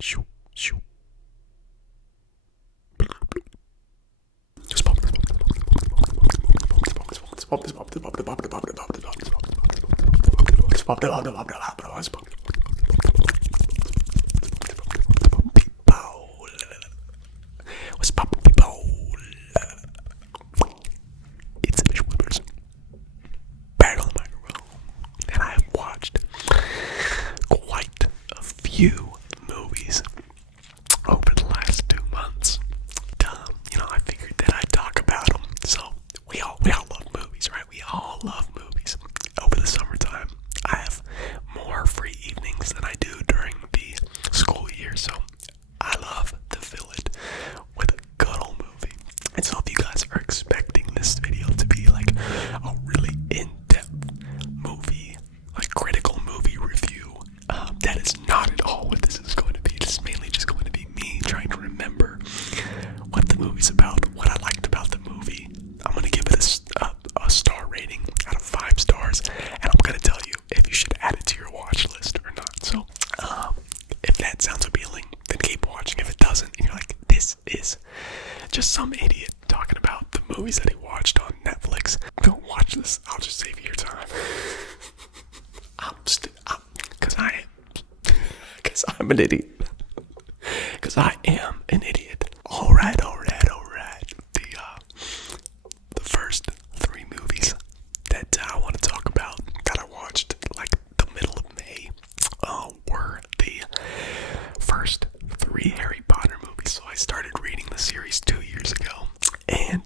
Shoo, shoo. What's poppin', people? It's Fish Whippers. Back on the microphone. And I have watched quite a few movies over the last 2 months. I figured that I'd talk about them. So we all love movies, right? We all love movies. Over the summertime, I have more free evenings than I do during the school year. So I love to fill it with a good old movie. And so if you guys are expecting this video to be like a really in-depth movie, like critical movie review, that is not at all what this is going to be. It's mainly just going to be me trying to remember what the movie's about, what I liked about the movie. I'm going to give it a star rating out of 5 stars, and I'm going to tell you if you should add it to your watch list or not. So, if that sounds appealing, then keep watching. If it doesn't, and you're like, this is just some idiot talking about the movies that he watched on Netflix, don't watch this. I'll just save you your time. I'm an idiot. Because I am an idiot. Alright. The first 3 movies that I want to talk about that I watched like the middle of May were the first 3 Harry Potter movies. So I started reading the series 2 years ago. And,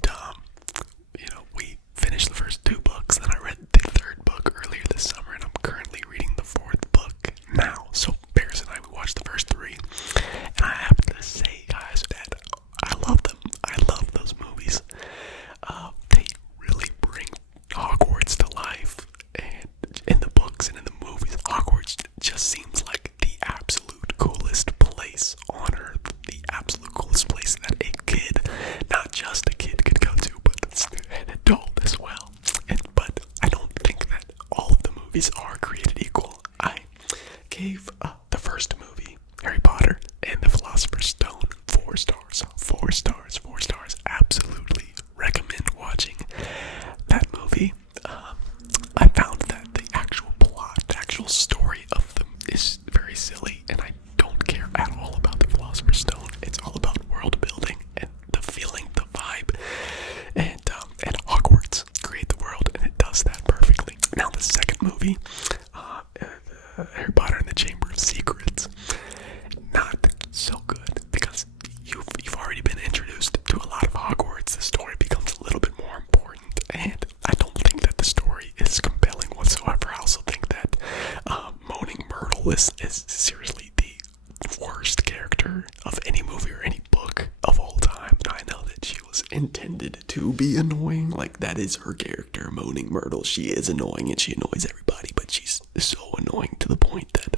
we finished the first 2 books. Then I read the 3rd book earlier this summer. And I'm currently reading the 4th book now. So Paris and I, we watched the first 3. And I have to say, guys, that I love them. I love those movies. They really bring Hogwarts to life. And in the books and in the movies, Hogwarts just seems like the absolute coolest place on Earth. The absolute coolest place that a kid, not just a kid, could go to, but an adult as well. But I don't think that all of the movies are created equal. I gave the first movie, Harry Potter and the Philosopher's Stone, 4 stars. 4 stars, 4 stars. Absolutely recommend watching that movie. I found that the actual plot, the actual story of them is very silly, and I don't care at all about the Philosopher's Stone. It's all about world building and the feeling, the vibe, and Hogwarts create the world, and it does that perfectly. Now the second movie, Harry Potter and the Chamber of Secrets, not so good because you've already been introduced to a lot of Hogwarts. The story becomes a little bit more important, and I don't think that the story is compelling whatsoever. I also think that Moaning Myrtle is seriously the worst character of any movie or any book of all time. Now, I know that she was intended to be annoying, like that is her character, Moaning Myrtle. She is annoying and she annoys everybody, but she's so annoying to the point that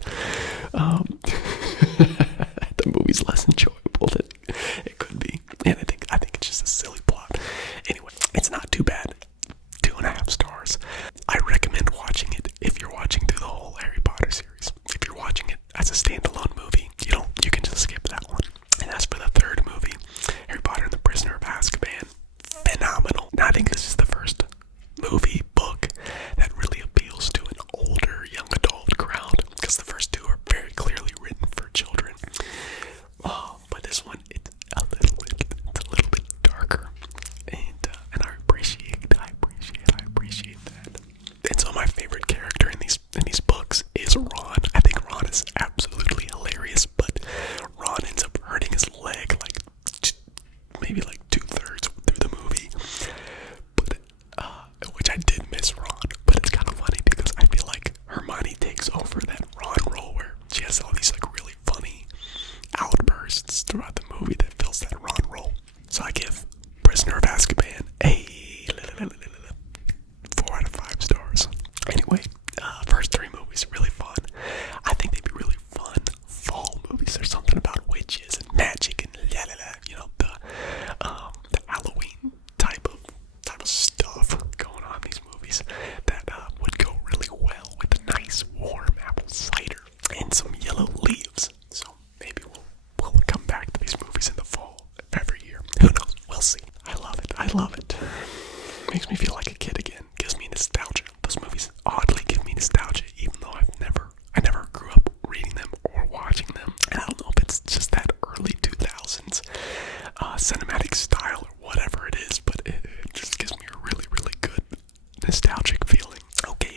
the movie's less enjoyable than it could be. And I think it's just a silly plot. Anyway, it's not too bad. 2.5 stars. I recommend watching it if you're watching through the whole Harry Potter series. If you're watching it as a standalone movie, you can just skip that one. And as for the 3rd movie, Harry Potter and the Prisoner of Azkaban, phenomenal. Now I think this is the first movie, book that really appeals to an older young adult crowd, because the first 2 are very clearly written for children. But this one, it's a little bit darker, and I appreciate that. And so my favorite character in these books is Ron. I think Ron is absolutely hilarious, but Ron ends up hurting his leg maybe 2/3 through the movie. But which I did miss Ron, but it's kind of funny because I feel like Hermione takes over that Ron role where she has all these really funny outbursts throughout the movie that fills that Ron role. So I give Prisoner of Azkaban a 4 out of 5 stars. Anyway, first 3 movies, really fun. I think they'd be really fun fall movies. There's something about witches and magic and the Halloween type of stuff going on in these movies that would go really well with a nice warm apple cider and some yellow leaves. So maybe we'll love it. Makes me feel like a kid again. Gives me nostalgia. Those movies oddly give me nostalgia, even though I never grew up reading them or watching them. And I don't know if it's just that early 2000s cinematic style or whatever it is, but it just gives me a really, really good nostalgic feeling. Okay.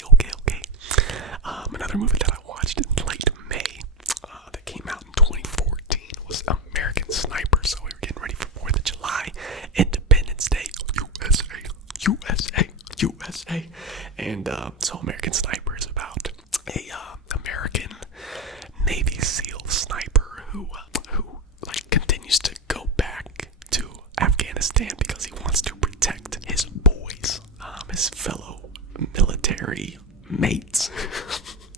Another movie that I watched in late May that came out in 2014 was American Sniper. So we were getting ready for 4th of July, Independence Day, USA. And so American Sniper is about a American Navy SEAL sniper who like continues to go back to Afghanistan because he wants to protect his boys, his fellow military mates.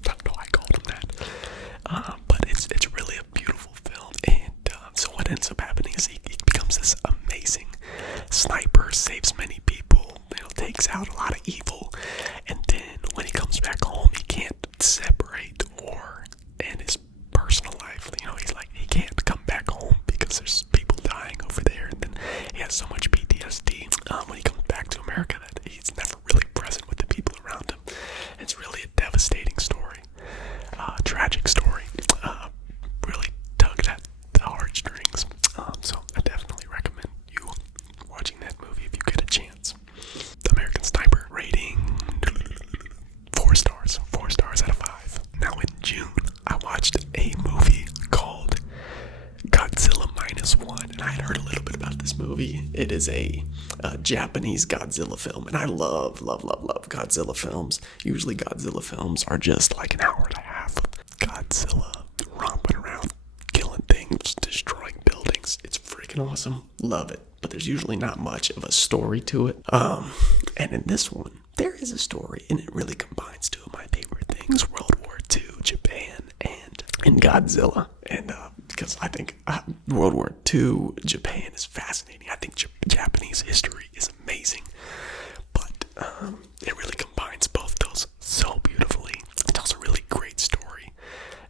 I don't know why I called him that. But it's really a beautiful film. And so what ends up happening is he becomes this amazing sniper, saves many people, takes out a lot of evil. And then when he comes back home, he can't separate war and his personal life. He's like, he can't come back home because there's people dying over there. And then he has so much PTSD when he comes back to America that he's never really present with the people around him. It's really a devastating story, tragic story, really tugged at the heartstrings. So I definitely recommend you watching that movie if you get a chance. The American Sniper rating 4 stars out of 5. Now in June, I watched a movie called Godzilla -1, and I had heard a little bit about this movie. It is a Japanese Godzilla film, and I love Godzilla films. Usually Godzilla films are just like an hour and a half of Godzilla romping around, killing things, destroying buildings. It's freaking awesome. Love it. But there's usually not much of a story to it. And in this one, there is a story, and it really combines two of my favorite things: World War II, Japan, and Godzilla. And because I think World War II, Japan is fascinating. I think Japanese history is amazing. But it really combines both those so beautifully. It tells a really great story.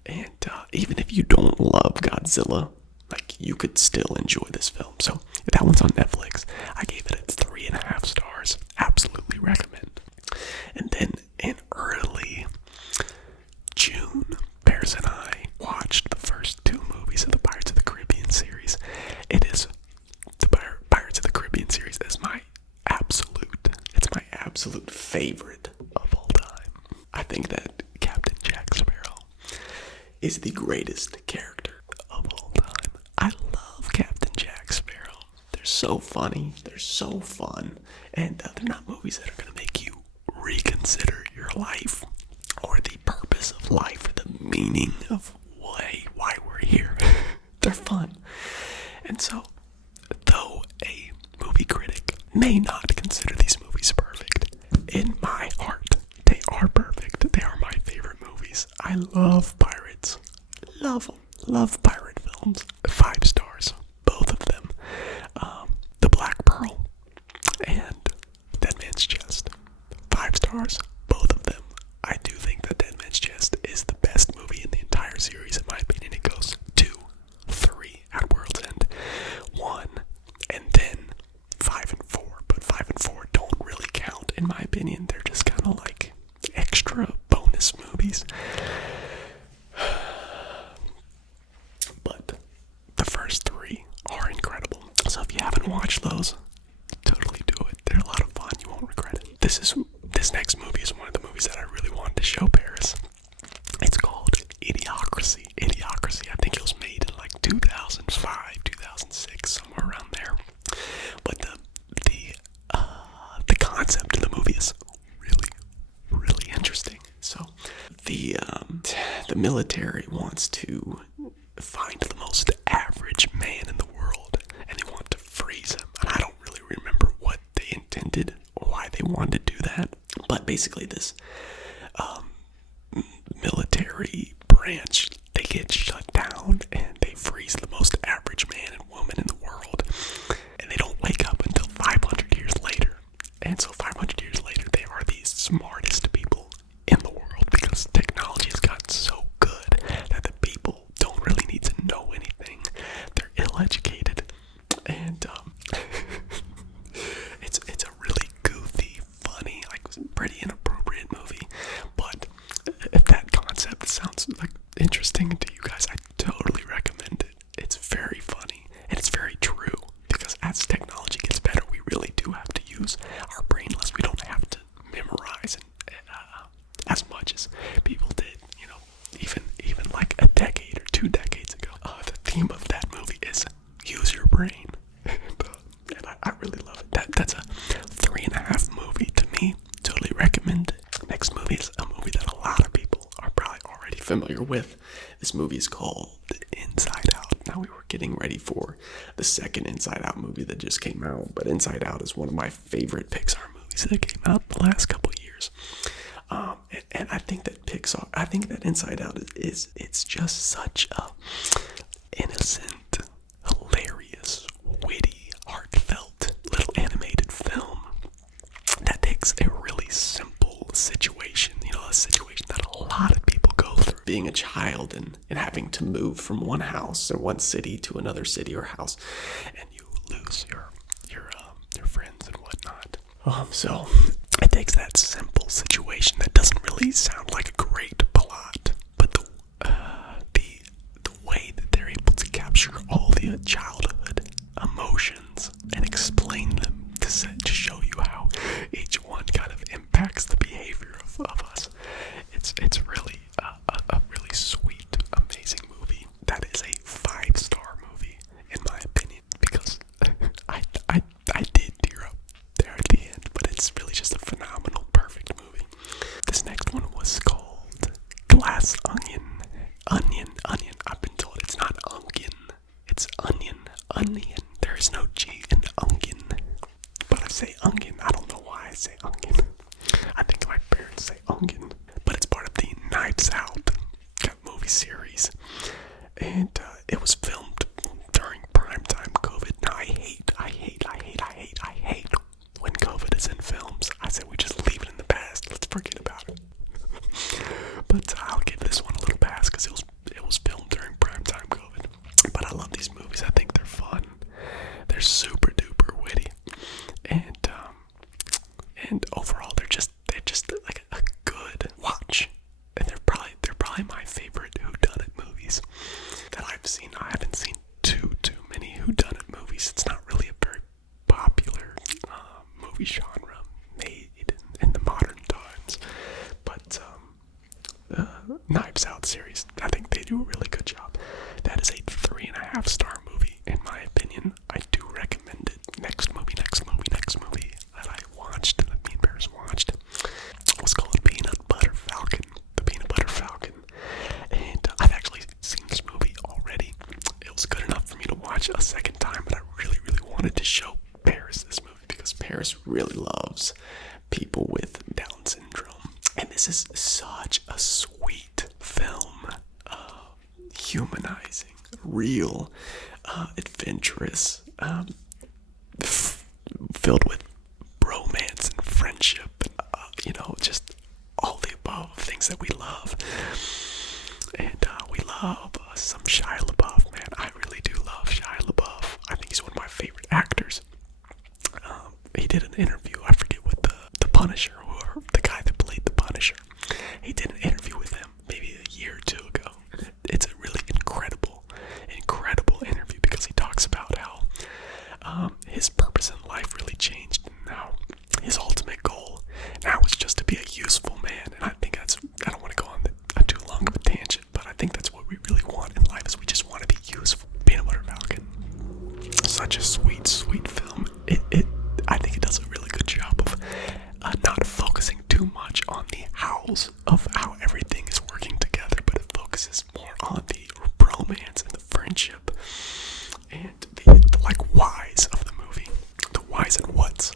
And even if you don't love Godzilla, like, you could still enjoy this film. So that one's on Netflix. I gave it 3.5 stars. Absolutely recommend. And then in early June, Paris and I watched the first 2 movies of the Pirates of the Caribbean series. The Pirates of the Caribbean series is my absolute favorite of all time. I think that Captain Jack Sparrow is the greatest character of all time. I love Captain Jack Sparrow. They're so funny. They're so fun. And they're not movies that are going to make you reconsider your life or the purpose of life or the meaning of why we're here. They're fun. And so, though a movie critic may not consider these movies perfect, in my heart, they are perfect. They are my favorite movies. I love pirates. Love them. Love pirate films. 5 stars. Both of them. The Black Pearl and Dead Man's Chest. 5 stars. Both of them. I do think that Dead Man's Chest is the best movie in the entire series. In my opinion, it goes 2, 3 at World's End, 1, and then 5 and 4. But 5 and 4 don't really count, in my opinion. They're just kind of like extra bonus movies. But the first 3 are incredible. So if you haven't watched those, totally do it. They're a lot of fun. You won't regret it. This next movie is one of the movies that I really wanted to show Paris. It's called Idiocracy. I think it was made in like 2005, 2006, somewhere around there. But the concept of the movie is really, really interesting. So the military wants to find the most average man in the world, and they want to freeze him. And I don't really remember what they intended or why they wanted to do that. But basically this military branch, they get shut down and they freeze the most average man and woman in the world. And they don't wake up until 500 years later. And so 500 years later, they are the smartest people in the world because technology has gotten so good that the people don't really need to know anything. They're ill-educated. And familiar with, this movie is called Inside Out. Now, we were getting ready for the second Inside Out movie that just came out, but Inside Out is one of my favorite Pixar movies that came out the last couple of years. And I think that Inside Out it's just such a innocent, hilarious, witty, heartfelt little animated film that takes a really simple situation, a situation that a lot of people go through, being a child and having to move from one house or one city to another city or house, and you lose your friends and whatnot. So it takes that simple situation that doesn't really sound like a great plot, but the way that they're able to capture all the childhood emotions and explain them to show you how each one kind of impacts the behavior of us. It's really a really sweet, amazing movie. That is a 5-star movie in my opinion, because I did tear up there at the end, but it's really just a phenomenal, perfect movie. This next one was called Glass Onion. Onion. I've been told it's not onion. It's onion. There is no G in onion. But I say onion. I don't know why I say onion. I think my parents say onion. But it's part of the Knives Out movie series. And it was filmed during primetime COVID. Now I hate when COVID is in films. I say we just leave it in the past. Let's forget about it. But I'll give this one a little pass because it was filmed during primetime COVID. But I love these movies. I think they're fun. They're super duper witty, and overall they're just like a good watch. And they're probably my favorite whodunit movies that I've seen. I haven't seen too many whodunit movies. It's not really a very popular movie genre made in the modern times. But Knives Out series, I think they do a really good job. That is a 3.5-star movie in my opinion. I do recommend it. Next movie that I watched, that me and Paris watched, was called Peanut Butter Falcon. The Peanut Butter Falcon. And I've actually seen this movie already. It was good enough for me to watch a second time, but I really, really wanted to show Paris this movie because Paris really loves people with Down syndrome. And this is such a sweet film. Humanizing, real, adventurous, filled with romance and friendship, and, just all the above things that we love. And we love some Shia LaBeouf, man. I really do love Shia LaBeouf. I think he's one of my favorite actors. He did an interview, I forget what the Punisher, or the guy that played the Punisher. He did an interview with him maybe a year or two ago. It's a really incredible interview because he talks about how his purpose in life really changed, and how his ultimate goal now is just to be a useful man. And I think I don't want to go on too long of a tangent, but I think that's what we really want in life, is we just want to be useful. Peanut Butter Falcon, such a sweet film. I think it does a really good job of not focusing too much on the hows of how everything is working together, but it focuses more on the romance and the friendship and the whys of the movie, the whys and whats,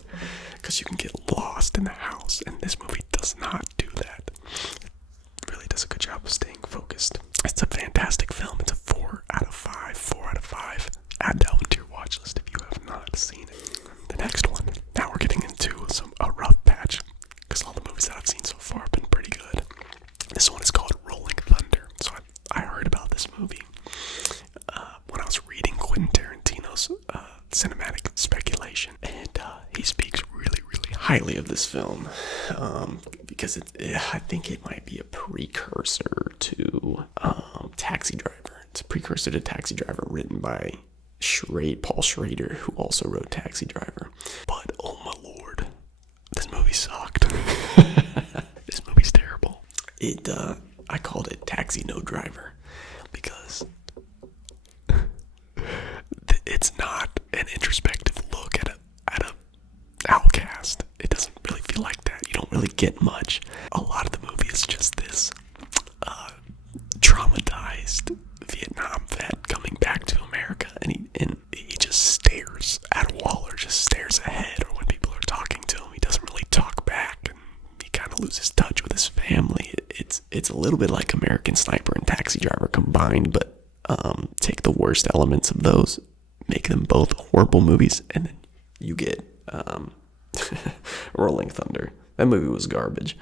because you can get lost in the house, and this movie does not do that. It really does a good job of staying focused. It's a fantastic film. It's a 4 out of 5. Add that one to your watch list if you have not seen it. The next one, now we're getting into a rough patch, because all the movies that I've seen so far have been pretty good. This one is called Rolling Thunder. So I heard about this movie when I was reading Quentin Tarantino's cinematic speculation, and he speaks really, really highly of this film, because I think it might be a precursor to Taxi Driver. It's a precursor to Taxi Driver, written by Paul Schrader, who also wrote Taxi Driver. But oh my lord, this movie sucked. This movie's terrible. I called it Taxi No Driver because it's not an introspective look at a outcast. It doesn't really feel like that. You don't really get much. A lot of the movie is just this little bit like American Sniper and Taxi Driver combined, but take the worst elements of those, make them both horrible movies, and then you get Rolling Thunder. That movie was garbage.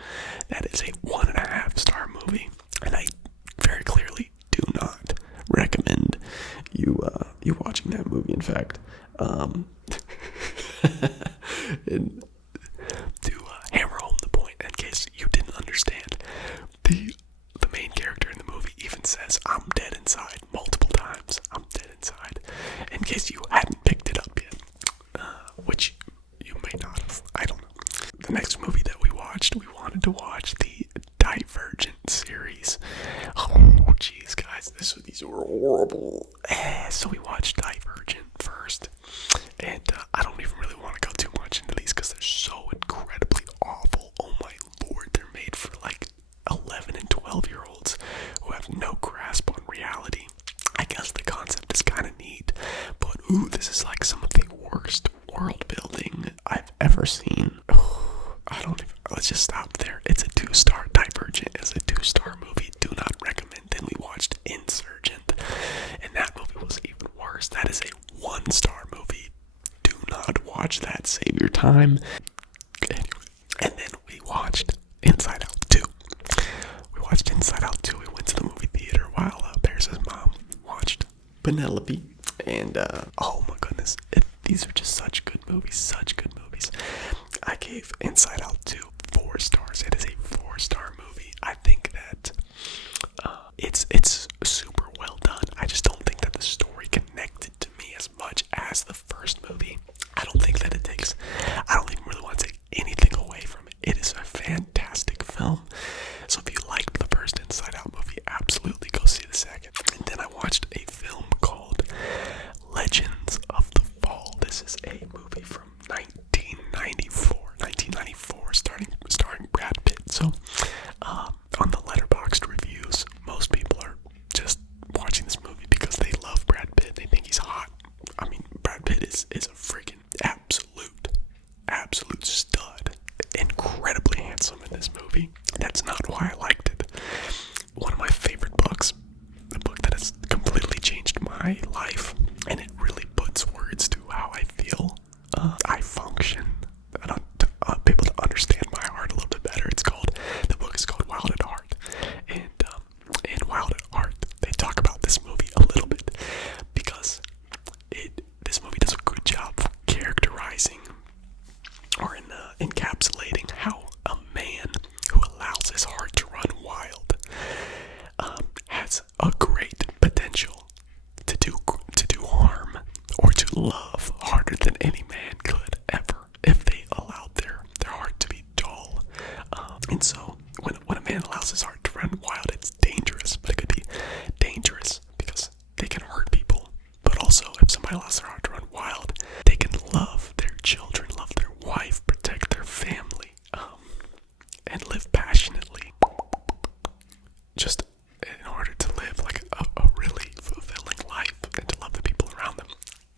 That is a 1.5-star movie, and I very clearly do not recommend you watching that movie. In fact, and to hammer home the point, in case you didn't understand, the main character in the movie even says, "I'm dead inside," multiple times. "I'm dead inside," in case you hadn't picked it up yet, which you may not have. I don't know. The next movie that we wanted to watch the Divergent series. Oh, jeez, guys, these were horrible. So we watched Divergent first, and I don't even really want to go too much into these because they're so incredibly awful. Oh my lord, they're made for like 11 and 12-year-olds who have no grasp on reality. I guess the concept is kind of neat, but this is like some of the worst world building I've ever seen. Let's just stop there. It's a 2-star. Divergent is a 2-star movie. Do not recommend. Then we watched Insurgent, and that movie was even worse. That is a 1-star movie. Do not watch that. Save your time. Anyway, and then we watched Inside Out 2. We went to the movie theater while Paris' mom watched Penelope, and oh my goodness, these are just such good movies. I gave Inside Out 2 4 stars. It is a 4-star movie. I think that it's super well done. I just don't think that the story connected to me as much as the first movie. I don't even really want to take anything away from it. It is a fantastic film. So if you liked the first Inside Out movie, absolutely go see the second. And then I watched a film called Legends of the Fall. This is a movie from 1994, starring Brad Pitt. So, on the Letterboxd reviews, most people are just watching this movie because they love Brad Pitt. They think he's hot. I mean, Brad Pitt is a freaking absolute stud. Incredibly handsome in this movie. That's not why I liked it. One of my favorite books, the book that has completely changed my life, and it really puts words to how I feel. I function. Be able to understand my heart a little bit better. The book is called Wild at Heart, and in Wild at Heart, they talk about this movie a little bit because this movie does a good job characterizing or encapsulating how a man who allows his heart to run wild has a great potential to do harm or to love harder than any man could ever if they allowed their heart to be dull. And so when a man allows his heart to run wild, it's dangerous, but it could be dangerous because they can hurt people. But also, if somebody allows their heart to run wild, they can love their children, love their wife, protect their family, and live passionately. Just in order to live like a really fulfilling life and to love the people around them.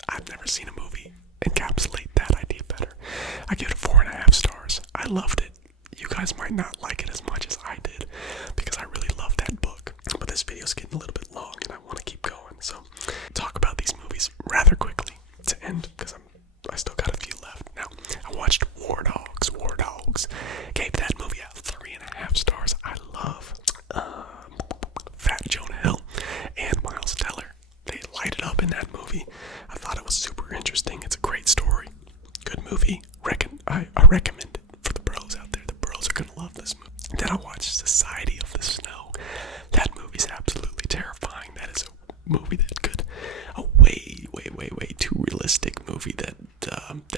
I've never seen a movie encapsulate that idea better. I give it 4.5 stars. I loved it. You guys might not like it as much as I did because I really love that book. But this video is getting a little bit long and I want to keep going. So talk about these movies rather quickly to end because I still got a few left. Now, I watched War Dogs. Gave that movie 3.5 stars. I love Fat Jonah Hill and Miles Teller. They light it up in that movie. I thought it was super interesting. It's a great story. Good movie. I recommend it for the bros out there. The bros are going to love this movie. Then I watched Society of the Snow. That movie's absolutely terrifying. That is a movie that could... a way too realistic movie that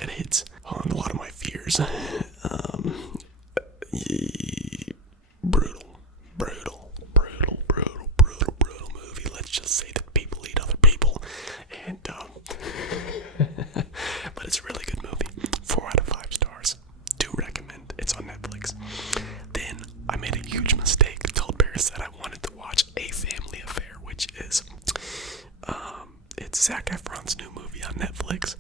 hits on a lot of my fears. Brutal movie. Let's just say that people eat other people. And, but it's a really good movie. 4 out of 5 stars. Do recommend. It's on Netflix. Then I made a huge mistake. I told Paris that I wanted to watch A Family Affair, which is, it's Zac Efron's new movie on Netflix.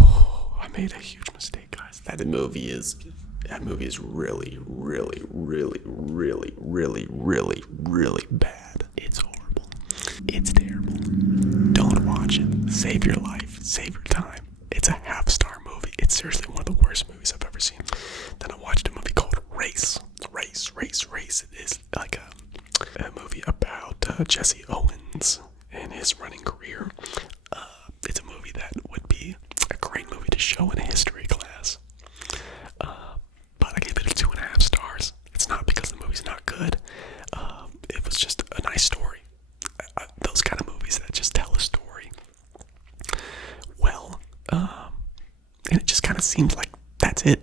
Oh, I made a huge mistake, guys. That movie is That movie is really, really, really, really, really, really, really bad. It's horrible. It's terrible. Don't watch it. Save your life. Save your time. It's a half-star movie. It's seriously one of the worst movies I've ever seen. Then I watched a movie called Race. Race. It is like a movie about Jesse Owens and his running career. It's a movie that would be a great movie to show in a history class. But I gave it 2.5 stars. It's not because the movie's not good. It was just a nice story. Those kind of movies that just tell a story well. And it just kind of seems like that's it.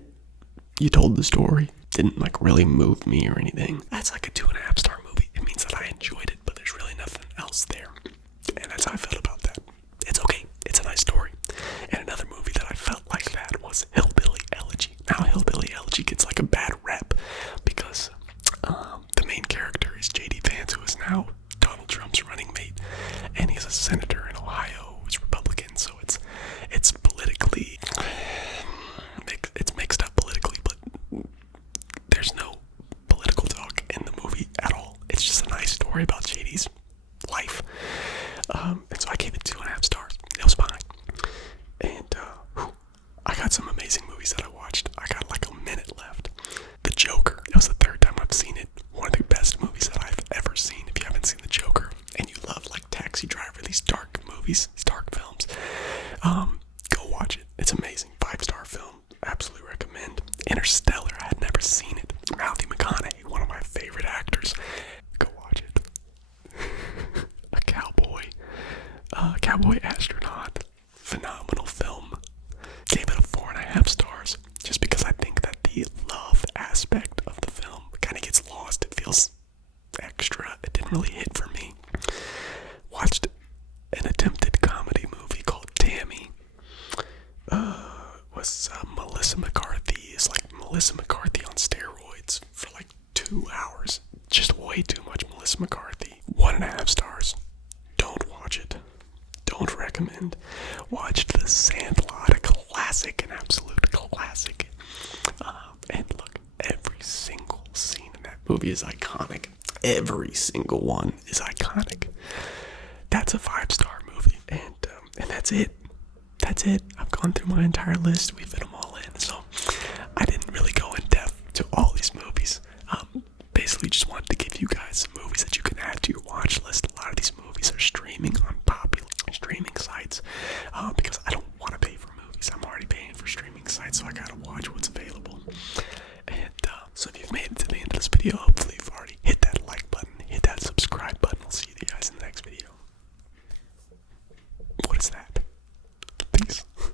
You told the story. Didn't like really move me or anything. That's like a 2.5 star movie. It means that I enjoyed it, but there's really nothing else there. And that's how I felt about that. It's okay. It's a nice story. And another movie that I felt like that was Hillbilly Elegy. Now, Hillbilly Elegy gets like a bad rep because the main character is J.D. Vance, who is now Donald Trump's running mate, and he's a senator in Ohio who's Republican. So it's politically, it's mixed up politically, but there's no political talk in the movie at all. It's just a nice story about JD's life. And so I gave it 2.5 stars. It was fine. And I got some amazing movies that I watched. I got like a minute left. The Joker. That was the third time I've seen it. One of the best movies that I've ever seen. If you haven't seen The Joker and you love like Taxi Driver, these dark movies, these dark films, go watch it. It's amazing. 5-star film. Absolutely recommend. Interstellar. I had never seen it. Matthew McConaughey, one of my favorite actors. Go watch it. Cowboy Astronaut. Phenomenal film. Gave it a 4.5 stars. Just because I think that the love aspect of the film kind of gets lost. It feels extra. It didn't really hit for me. Watched an attempted comedy movie called Tammy. Was Melissa McCarthy. It's like Melissa McCarthy on steroids for like 2 hours. Just way too much Melissa McCarthy. 1.5 stars. Don't watch it. Don't recommend. Watch The Sandlot, a classic, an absolute classic. And look, every single scene in that movie is iconic. Every single one is iconic. That's a 5-star movie, and that's it. That's it. I've gone through my entire list. We've hit them